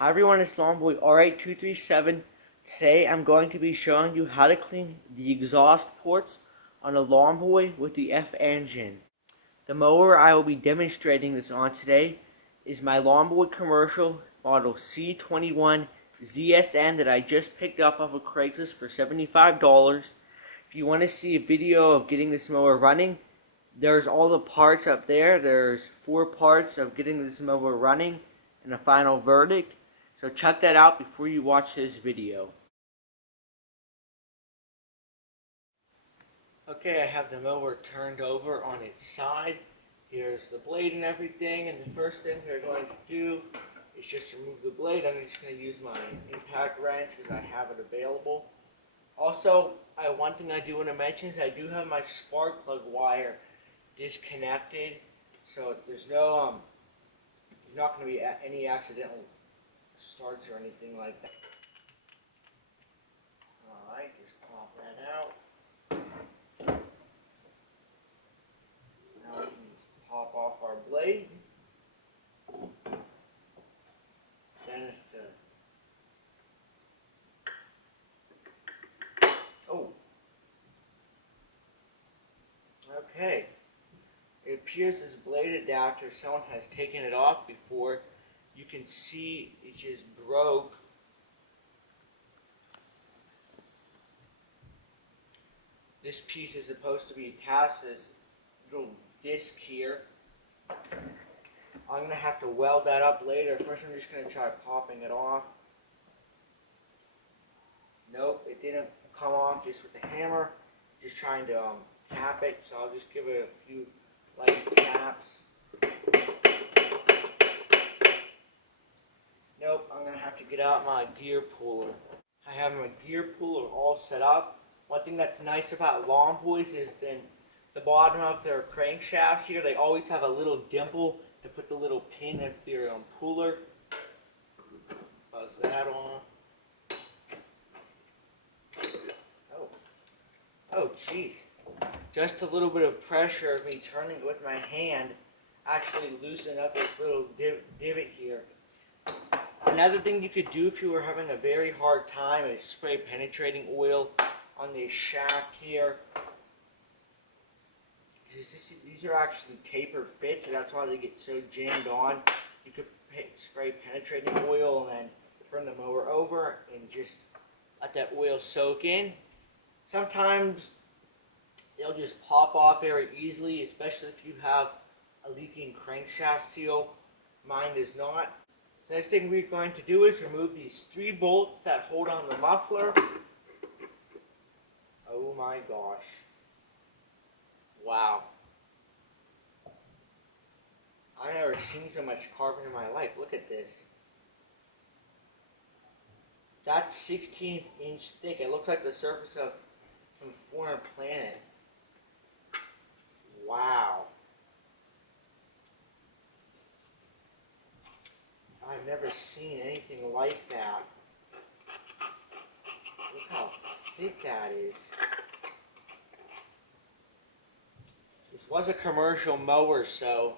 Hi everyone, it's Lawnboy R8237. Today I'm going to be showing you how to clean the exhaust ports on a Lawnboy with the F engine. The mower I will be demonstrating this on today is my Lawnboy commercial model C21 ZSN that I just picked up off of Craigslist for $75. If you want to see a video of getting this mower running, there's all the parts up there. There's 4 parts of getting this mower running and a final verdict. So check that out before you watch this video. Okay, I have the mower turned over on its side. Here's the blade and everything, and the first thing we're going to do is just remove the blade. I'm just going to use my impact wrench because I have it available. Also, one thing I do want to mention is I do have my spark plug wire disconnected, so there's not going to be any accidental starts or anything like that. Alright, just pop that out. Now we can just pop off our blade. Then okay. It appears this blade adapter, someone has taken it off before. You can see it just broke. This piece is supposed to be attached to this little disc here. I'm going to have to weld that up later. First I'm just going to try popping it off. Nope, it didn't come off just with the hammer. Just trying to tap it, so I'll just give it a few light taps. Nope, I'm going to have to get out my gear puller. I have my gear puller all set up. One thing that's nice about Lawnboys is then the bottom of their crankshafts here, they always have a little dimple to put the little pin of their puller. Buzz that on. Oh jeez. Just a little bit of pressure of me turning it with my hand actually loosened up this little divot here. Another thing you could do if you were having a very hard time is spray penetrating oil on the shaft here. These are actually tapered fits, and that's why they get so jammed on. You could spray penetrating oil and then turn the mower over and just let that oil soak in. Sometimes they'll just pop off very easily, especially if you have a leaking crankshaft seal. Mine does not. The next thing we're going to do is remove these 3 bolts that hold on the muffler. Oh my gosh. Wow. I've never seen so much carbon in my life. Look at this. That's 16th inch thick. It looks like the surface of some foreign planet. Wow. I've never seen anything like that. Look how thick that is. This was a commercial mower, so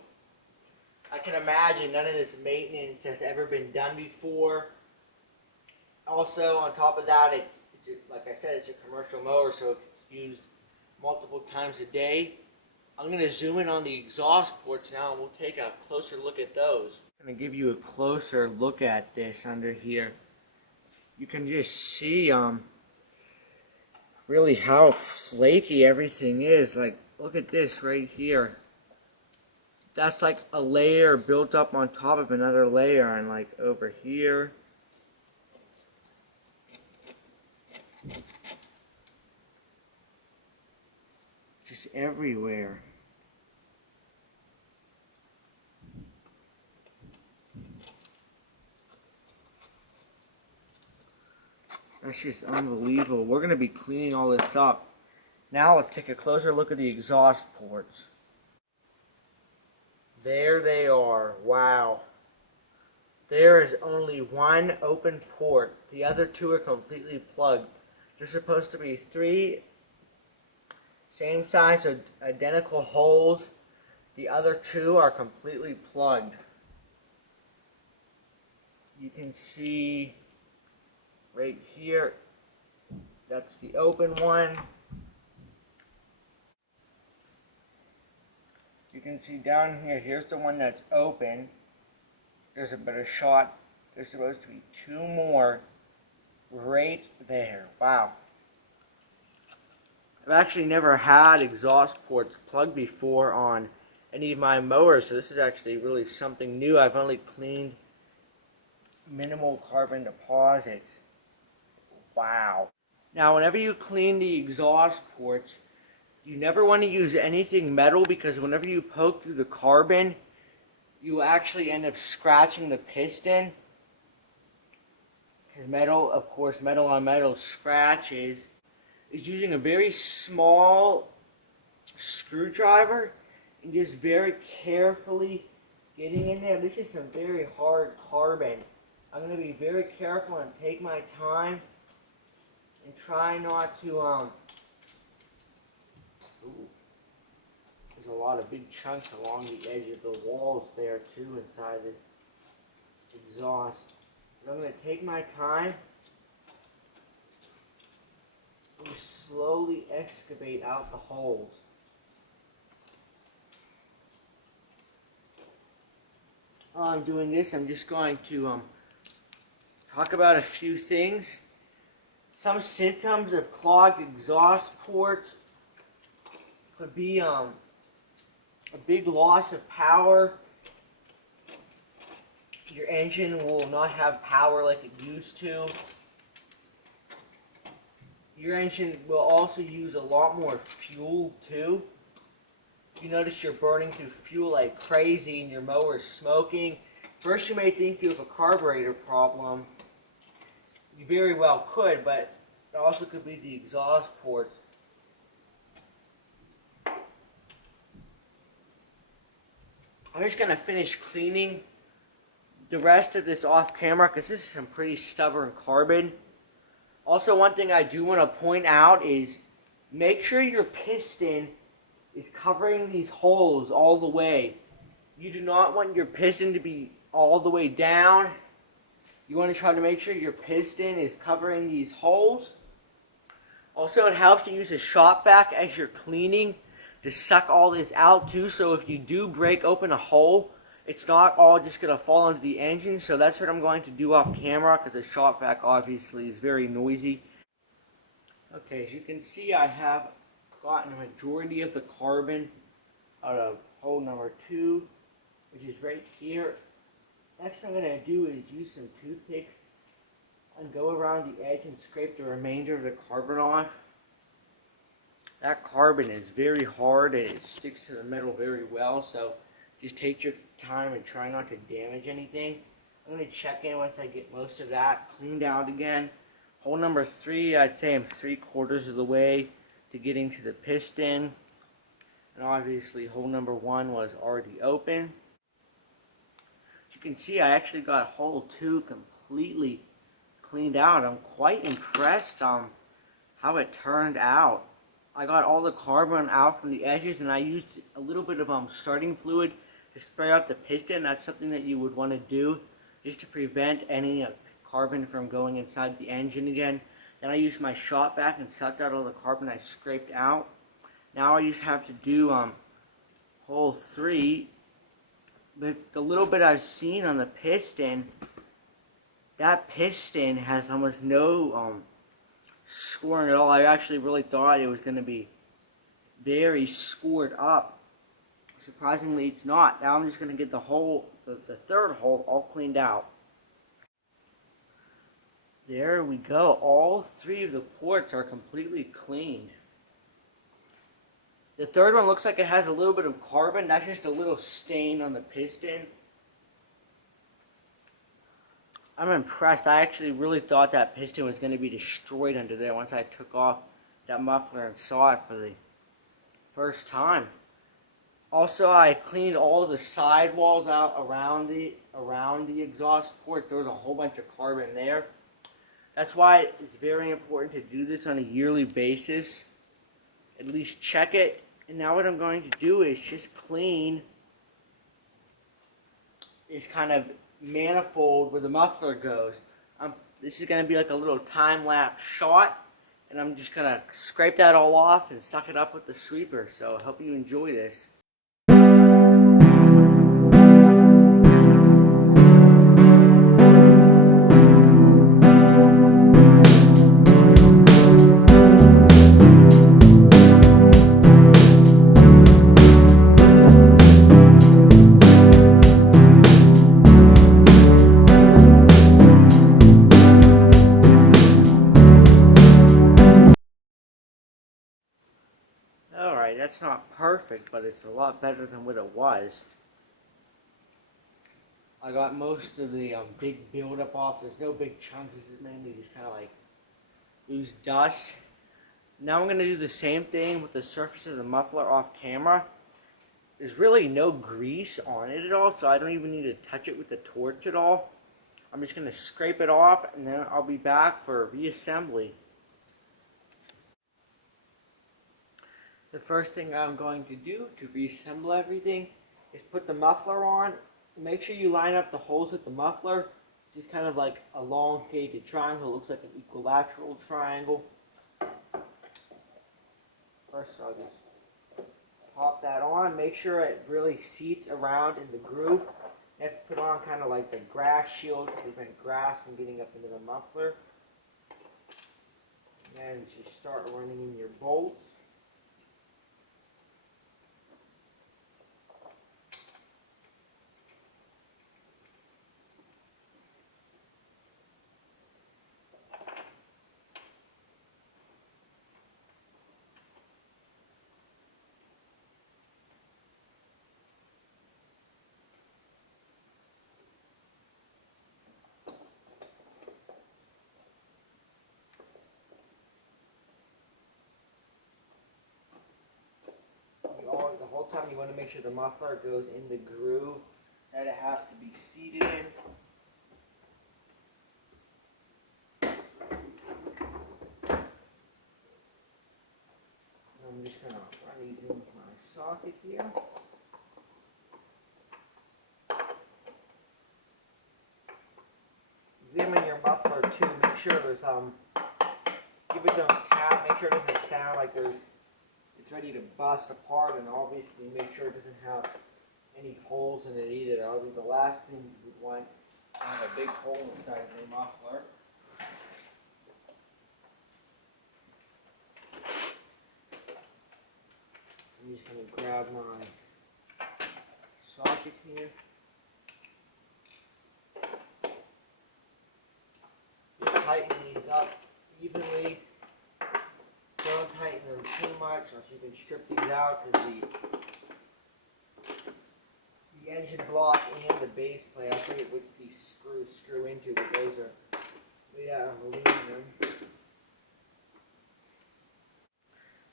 I can imagine none of this maintenance has ever been done before. Also, on top of that, it's like I said, it's a commercial mower, so it's used multiple times a day. I'm going to zoom in on the exhaust ports now, and we'll take a closer look at those. I'm going to give you a closer look at this under here. You can just see really how flaky everything is. Like, look at this right here. That's like a layer built up on top of another layer, and like over here. Just everywhere. That's just unbelievable. We're going to be cleaning all this up. Now let's take a closer look at the exhaust ports. There they are. Wow. There is only one open port. The other 2 are completely plugged. There's supposed to be 3 same size, identical holes. The other 2 are completely plugged. You can see right here, that's the open one. You can see down here, here's the one that's open. There's a better shot. There's supposed to be two more right there. Wow. I've actually never had exhaust ports plugged before on any of my mowers, so this is actually really something new. I've only cleaned minimal carbon deposits. Wow. Now, whenever you clean the exhaust ports, you never want to use anything metal, because whenever you poke through the carbon, you actually end up scratching the piston. Because metal, of course, metal on metal scratches. Is using a very small screwdriver and just very carefully getting in there. This is some very hard carbon. I'm going to be very careful and take my time and try not to, there's a lot of big chunks along the edge of the walls there too inside this exhaust. But I'm going to take my time and slowly excavate out the holes. While I'm doing this, I'm just going to talk about a few things. Some symptoms of clogged exhaust ports could be a big loss of power. Your engine will not have power like it used to. Your engine will also use a lot more fuel too. If you notice you're burning through fuel like crazy and your mower is smoking, first you may think you have a carburetor problem. You very well could, but it also could be the exhaust ports. I'm just going to finish cleaning the rest of this off camera because this is some pretty stubborn carbon. Also, one thing I do want to point out is make sure your piston is covering these holes all the way. You do not want your piston to be all the way down. You want to try to make sure your piston is covering these holes. Also, it helps to use a shop vac as you're cleaning to suck all this out too, so if you do break open a hole, it's not all just going to fall into the engine. So that's what I'm going to do off camera, because the shop vac obviously is very noisy. Okay, as you can see, I have gotten a majority of the carbon out of hole number 2, which is right here. Next I'm going to do is use some toothpicks and go around the edge and scrape the remainder of the carbon off. That carbon is very hard and it sticks to the metal very well, so just take your time and try not to damage anything. I'm going to check in once I get most of that cleaned out again. Hole number 3, I'd say I'm 3/4 of the way to getting to the piston. And obviously hole number 1 was already open. As you can see, I actually got hole 2 completely cleaned out. I'm quite impressed how it turned out. I got all the carbon out from the edges, and I used a little bit of starting fluid to spray out the piston. That's something that you would want to do just to prevent any carbon from going inside the engine again. Then I used my shop vac and sucked out all the carbon I scraped out. Now I just have to do hole 3. But the little bit I've seen on the piston, that piston has almost no scoring at all. I actually really thought it was going to be very scored up. Surprisingly, it's not. Now I'm just going to get the hole, the third hole, all cleaned out. There we go. All 3 of the ports are completely cleaned. The third one looks like it has a little bit of carbon. That's just a little stain on the piston. I'm impressed. I actually really thought that piston was going to be destroyed under there once I took off that muffler and saw it for the first time. Also, I cleaned all of the sidewalls out around the exhaust ports. There was a whole bunch of carbon there. That's why it's very important to do this on a yearly basis. At least check it. And now what I'm going to do is just clean, is kind of manifold where the muffler goes. This is going to be like a little time-lapse shot, and I'm just going to scrape that all off and suck it up with the sweeper. So I hope you enjoy this. Alright, that's not perfect, but it's a lot better than what it was. I got most of the big buildup off. There's no big chunks. This is mainly just kind of like loose dust. Now I'm going to do the same thing with the surface of the muffler off camera. There's really no grease on it at all, so I don't even need to touch it with the torch at all. I'm just going to scrape it off, and then I'll be back for reassembly. The first thing I'm going to do to reassemble everything is put the muffler on. Make sure you line up the holes with the muffler. Just kind of like a elongated triangle. It looks like an equilateral triangle. First, I'll just pop that on. Make sure it really seats around in the groove. You have to put on kind of like the grass shield to prevent grass from getting up into the muffler. And then just start running in your bolts. The whole time you want to make sure the muffler goes in the groove that it has to be seated in. I'm just going to run these into my socket here. Examine your muffler too. Make sure there's give it some tap. Make sure it doesn't sound like it's ready to bust apart, and obviously make sure it doesn't have any holes in it either. That would be the last thing you would want to have a big hole inside your muffler. I'm just going to grab my socket here. Just tighten these up evenly. Don't tighten them too much, or else you can strip these out, because the engine block and the base plate, I forget which these screws screw into, but those are made out of aluminum.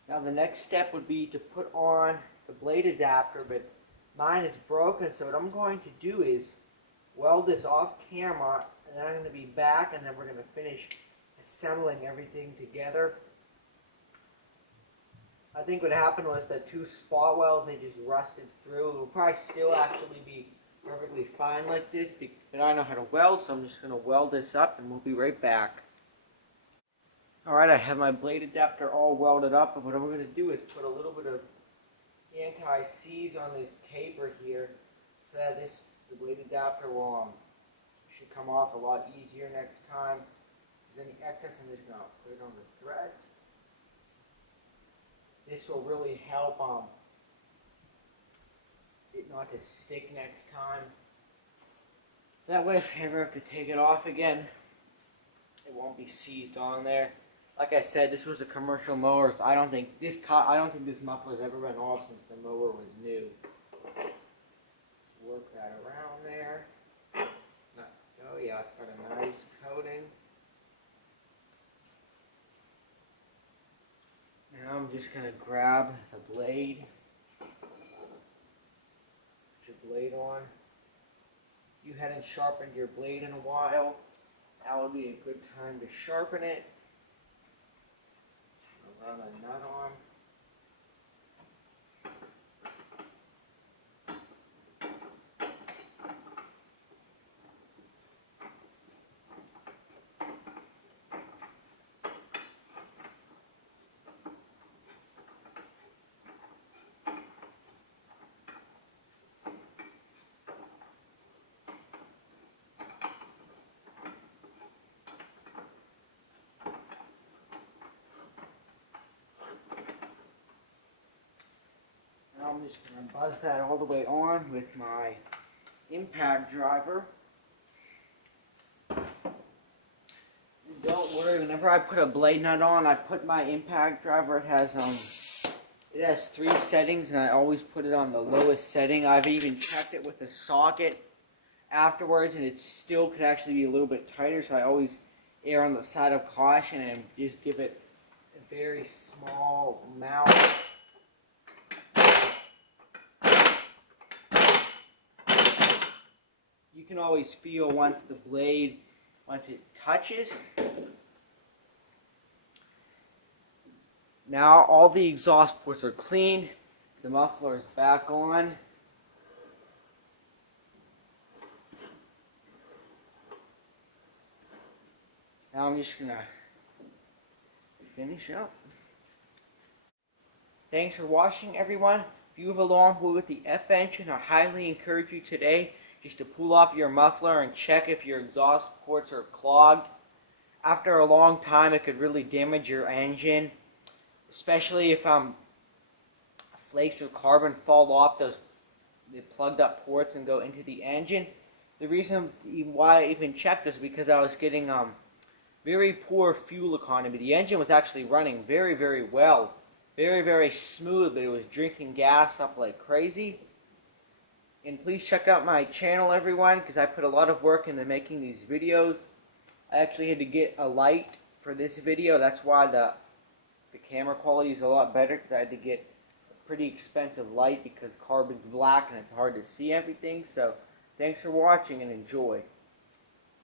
Now the next step would be to put on the blade adapter, but mine is broken, so what I'm going to do is weld this off camera, and then I'm going to be back, and then we're going to finish assembling everything together. I think what happened was the two spot welds, they just rusted through. It will probably still actually be perfectly fine like this, but I know how to weld, so I'm just going to weld this up, and we'll be right back. Alright, I have my blade adapter all welded up, and what I'm going to do is put a little bit of anti-seize on this taper here, so that the blade adapter will should come off a lot easier next time. If there's any excess, I'm just going to put it on the threads. This will really help it not to stick next time. That way, if I ever have to take it off again, it won't be seized on there. Like I said, this was a commercial mower, so I don't think this muffler's ever been off since the mower was new. Just work that around there. Oh yeah, it's got a nice coating. Now I'm just going to grab the blade, put your blade on. If you hadn't sharpened your blade in a while, that would be a good time to sharpen it. I'll run a nut on. I'm just going to buzz that all the way on with my impact driver. Don't worry, whenever I put a blade nut on, I put my impact driver, it has 3 settings, and I always put it on the lowest setting. I've even checked it with a socket afterwards, and it still could actually be a little bit tighter, so I always err on the side of caution and just give it a very small amount. You can always feel once the blade, once it touches. Now all the exhaust ports are clean. The muffler is back on. Now I'm just going to finish up. Thanks for watching, everyone. If you have a lawnmower with the F engine, I highly encourage you today just to pull off your muffler and check if your exhaust ports are clogged. After a long time, it could really damage your engine, especially if flakes of carbon fall off the plugged up ports and go into the engine. The reason why I even checked this is because I was getting very poor fuel economy. The engine was actually running very, very well. Very, very smooth, but it was drinking gas up like crazy. And please check out my channel, everyone, because I put a lot of work into making these videos. I actually had to get a light for this video. That's why the camera quality is a lot better, because I had to get a pretty expensive light because carbon's black and it's hard to see everything. So thanks for watching and enjoy.